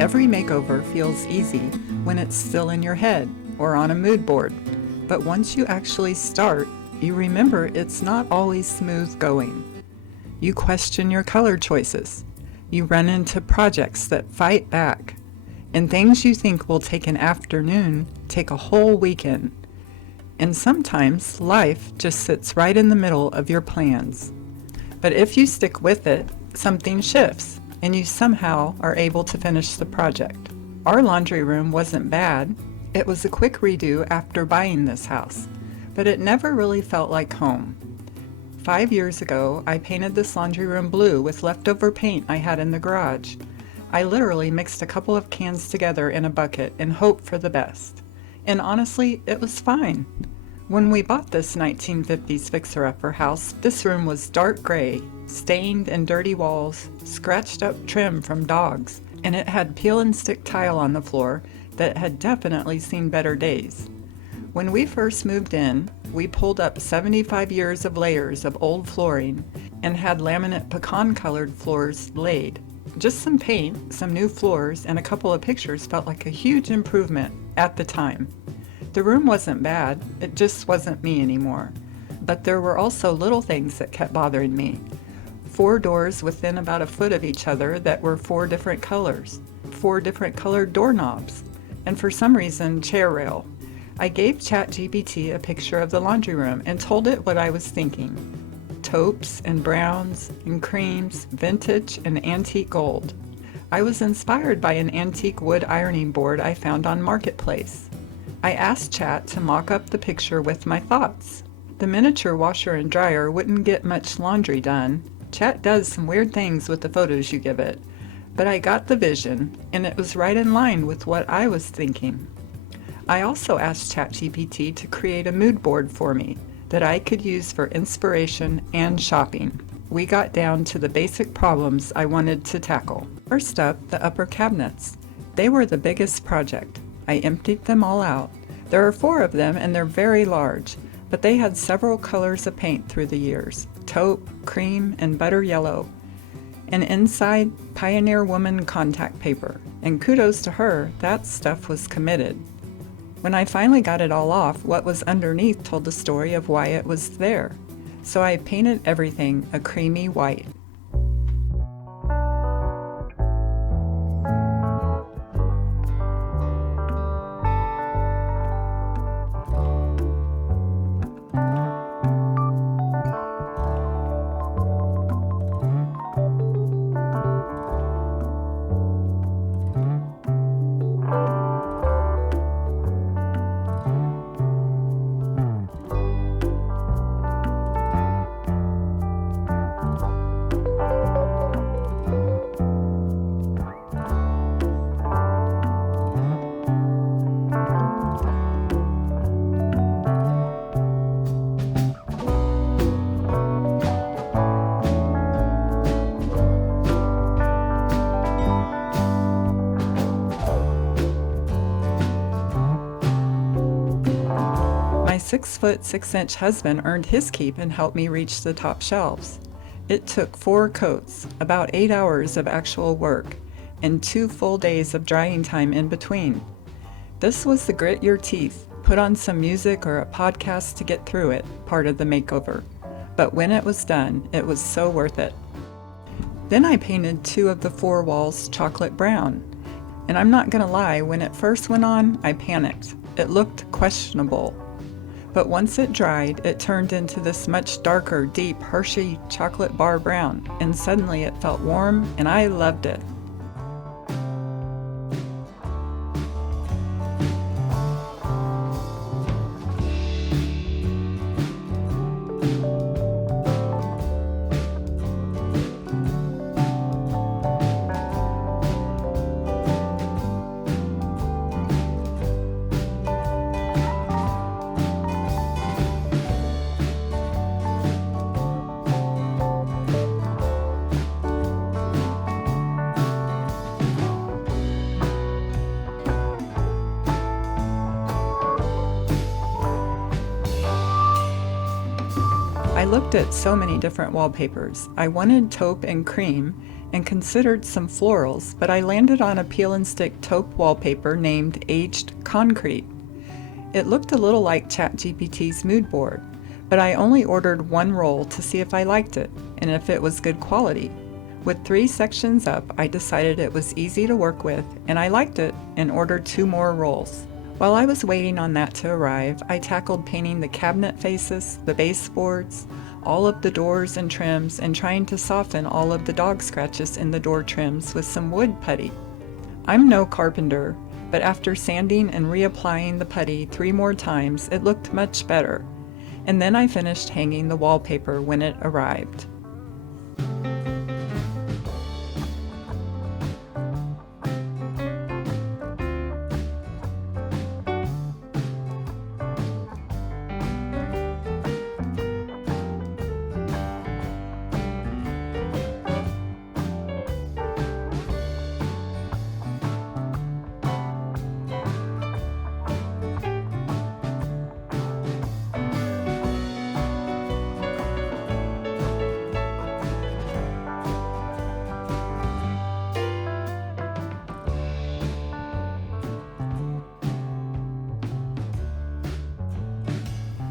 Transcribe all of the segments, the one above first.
Every makeover feels easy when it's still in your head or on a mood board, but once you actually start, you remember it's not always smooth going. You question your color choices. You run into projects that fight back, and things you think will take an afternoon take a whole weekend. And sometimes life just sits right in the middle of your plans. But if you stick with it, something shifts, and you somehow are able to finish the project. Our laundry room wasn't bad. It was a quick redo after buying this house, but it never really felt like home. 5 years ago, I painted this laundry room blue with leftover paint I had in the garage. I literally mixed a couple of cans together in a bucket and hoped for the best. And honestly, it was fine. When we bought this 1950s fixer-upper house, this room was dark gray, stained and dirty walls, scratched up trim from dogs, and it had peel and stick tile on the floor that had definitely seen better days. When we first moved in, we pulled up 75 years of layers of old flooring and had laminate pecan-colored floors laid. Just some paint, some new floors, and a couple of pictures felt like a huge improvement at the time. The room wasn't bad, it just wasn't me anymore. But there were also little things that kept bothering me. 4 doors within about a foot of each other that were 4 different colors, 4 different colored doorknobs, and for some reason, chair rail. I gave ChatGPT a picture of the laundry room and told it what I was thinking. Taupes and browns and creams, vintage and antique gold. I was inspired by an antique wood ironing board I found on Marketplace. I asked Chat to mock up the picture with my thoughts. The miniature washer and dryer wouldn't get much laundry done. Chat does some weird things with the photos you give it, but I got the vision, and it was right in line with what I was thinking. I also asked ChatGPT to create a mood board for me that I could use for inspiration and shopping. We got down to the basic problems I wanted to tackle. First up, the upper cabinets. They were the biggest project. I emptied them all out. There are 4 of them and they're very large, but they had several colors of paint through the years: taupe, cream, and butter yellow. And inside, Pioneer Woman contact paper. And kudos to her, that stuff was committed. When I finally got it all off, what was underneath told the story of why it was there. So I painted everything a creamy white. My 6-foot 6-inch husband earned his keep and helped me reach the top shelves. It took 4 coats, about 8 hours of actual work, and 2 full days of drying time in between. This was the grit your teeth, put on some music or a podcast to get through it part of the makeover. But when it was done, it was so worth it. Then I painted 2 of the 4 walls chocolate brown. And I'm not gonna lie, when it first went on, I panicked. It looked questionable. But once it dried, it turned into this much darker, deep Hershey chocolate bar brown, and suddenly it felt warm, and I loved it. I looked at so many different wallpapers. I wanted taupe and cream, and considered some florals, but I landed on a peel and stick taupe wallpaper named Aged Concrete. It looked a little like ChatGPT's mood board, but I only ordered one roll to see if I liked it and if it was good quality. With 3 sections up, I decided it was easy to work with and I liked it and ordered 2 more rolls. While I was waiting on that to arrive, I tackled painting the cabinet faces, the baseboards, all of the doors and trims, and trying to soften all of the dog scratches in the door trims with some wood putty. I'm no carpenter, but after sanding and reapplying the putty 3 more times, it looked much better. And then I finished hanging the wallpaper when it arrived.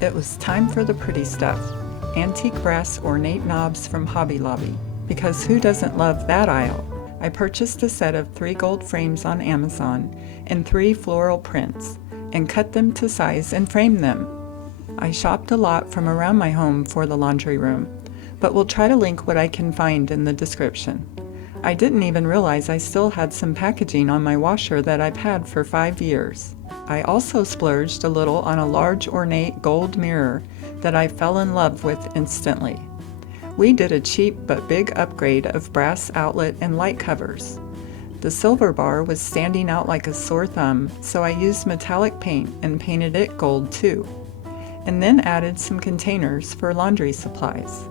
It was time for the pretty stuff. Antique brass ornate knobs from Hobby Lobby, because who doesn't love that aisle? I purchased a set of 3 gold frames on Amazon and 3 floral prints, and cut them to size and framed them. I shopped a lot from around my home for the laundry room, but will try to link what I can find in the description. I didn't even realize I still had some packaging on my washer that I've had for 5 years. I also splurged a little on a large ornate gold mirror that I fell in love with instantly. We did a cheap but big upgrade of brass outlet and light covers. The silver bar was standing out like a sore thumb, so I used metallic paint and painted it gold too, and then added some containers for laundry supplies.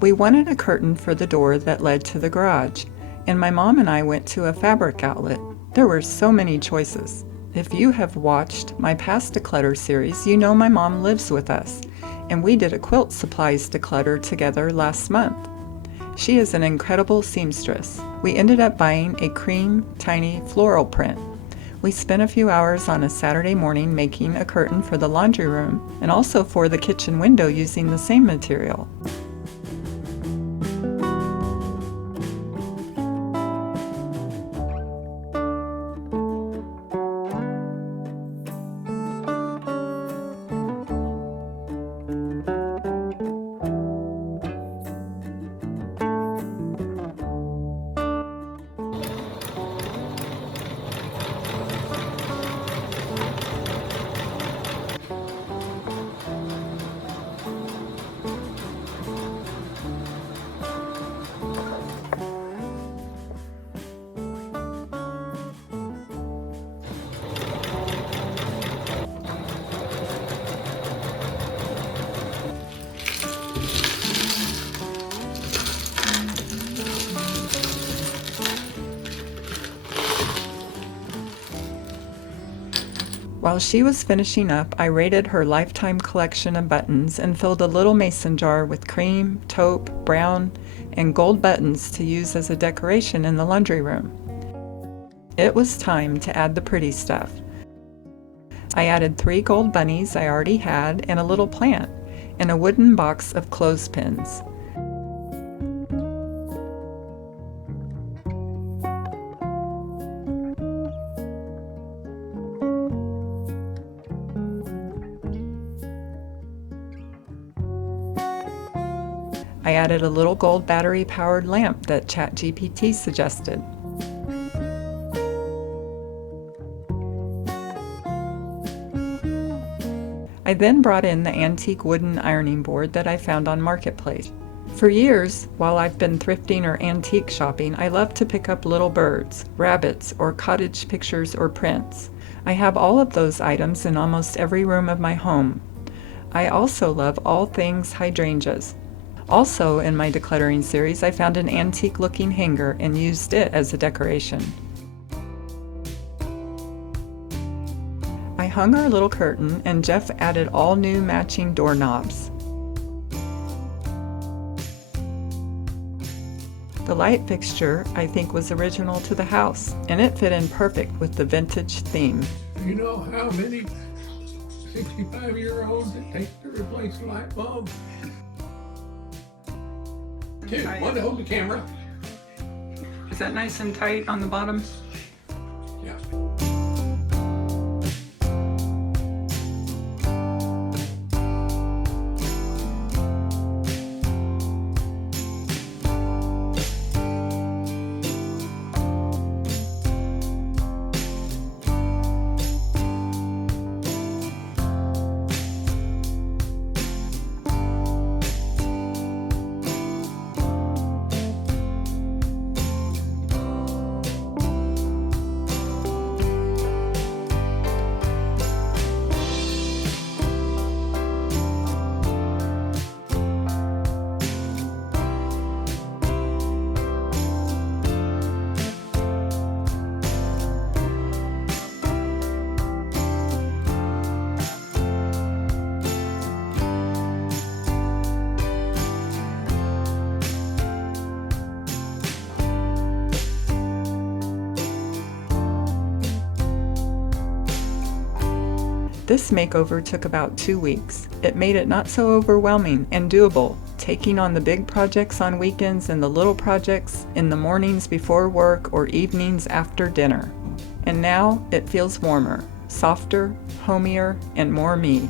We wanted a curtain for the door that led to the garage, and my mom and I went to a fabric outlet. There were so many choices. If you have watched my past declutter series, you know my mom lives with us, and we did a quilt supplies declutter together last month. She is an incredible seamstress. We ended up buying a cream, tiny floral print. We spent a few hours on a Saturday morning making a curtain for the laundry room and also for the kitchen window using the same material. While she was finishing up, I raided her lifetime collection of buttons and filled a little mason jar with cream, taupe, brown, and gold buttons to use as a decoration in the laundry room. It was time to add the pretty stuff. I added 3 gold bunnies I already had and a little plant, and a wooden box of clothespins. I added a little gold battery-powered lamp that ChatGPT suggested. I then brought in the antique wooden ironing board that I found on Marketplace. For years, while I've been thrifting or antique shopping, I love to pick up little birds, rabbits, or cottage pictures or prints. I have all of those items in almost every room of my home. I also love all things hydrangeas. Also, in my decluttering series, I found an antique-looking hanger and used it as a decoration. I hung our little curtain, and Jeff added all new matching doorknobs. The light fixture, I think, was original to the house, and it fit in perfect with the vintage theme. You know how many 65-year-olds it takes to replace a light bulb? Two. One to hold the camera. Is that nice and tight on the bottom? Yeah. This makeover took about 2 weeks. It made it not so overwhelming and doable, taking on the big projects on weekends and the little projects in the mornings before work or evenings after dinner. And now it feels warmer, softer, homier, and more me.